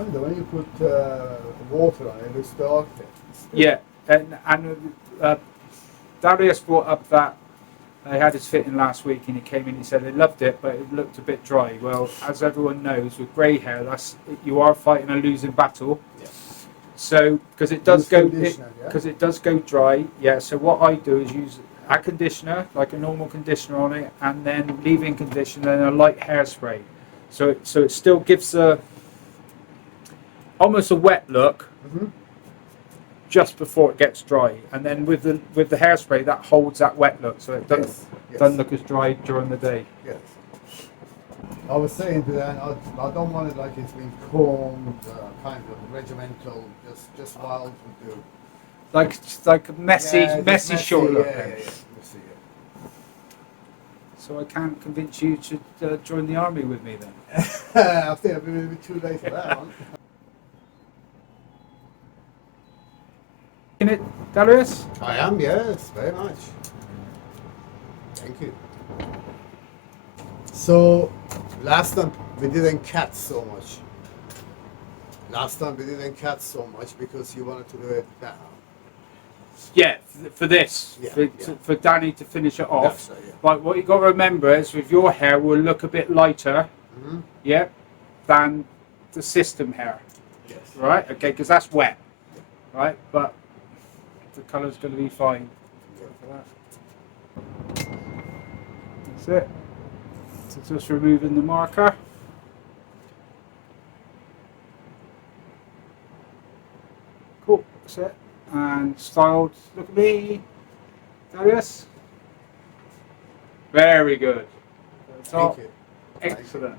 And when you put water on it, it looks dark. Yeah, and Darius brought up that they had his fitting last week, and he came in. He said they loved it, but it looked a bit dry. Well, as everyone knows, with grey hair, you are fighting a losing battle. Yeah. So because it does go dry. Yeah. So what I do is use a conditioner, like a normal conditioner on it, and then leave-in conditioner and a light hairspray. So it still gives almost a wet look. Mm-hmm. Just before it gets dry, and then with the hairspray that holds that wet look, so it doesn't look as dry during the day. Yes. I was saying to Dan, I don't want it like it's been combed, kind of regimental, just wild to do. Like messy short look. Yeah. So I can't convince you to join the army with me then. I think I'll be a bit too late for that one. In it, Darius? I am, yes, very much. Thank you. So, last time we didn't cut so much. Because you wanted to do it now. Yeah, for this, Yeah, for Danny to finish it off. So, yeah. But what you got to remember is with your hair will look a bit lighter, Mm-hmm. than the system hair. Yes. Right? Okay, because that's wet, right? But the colour's going to be fine. That's it. So just removing the marker. Cool, that's it. And styled, look at me, Darius. Very good. Thank you. Excellent.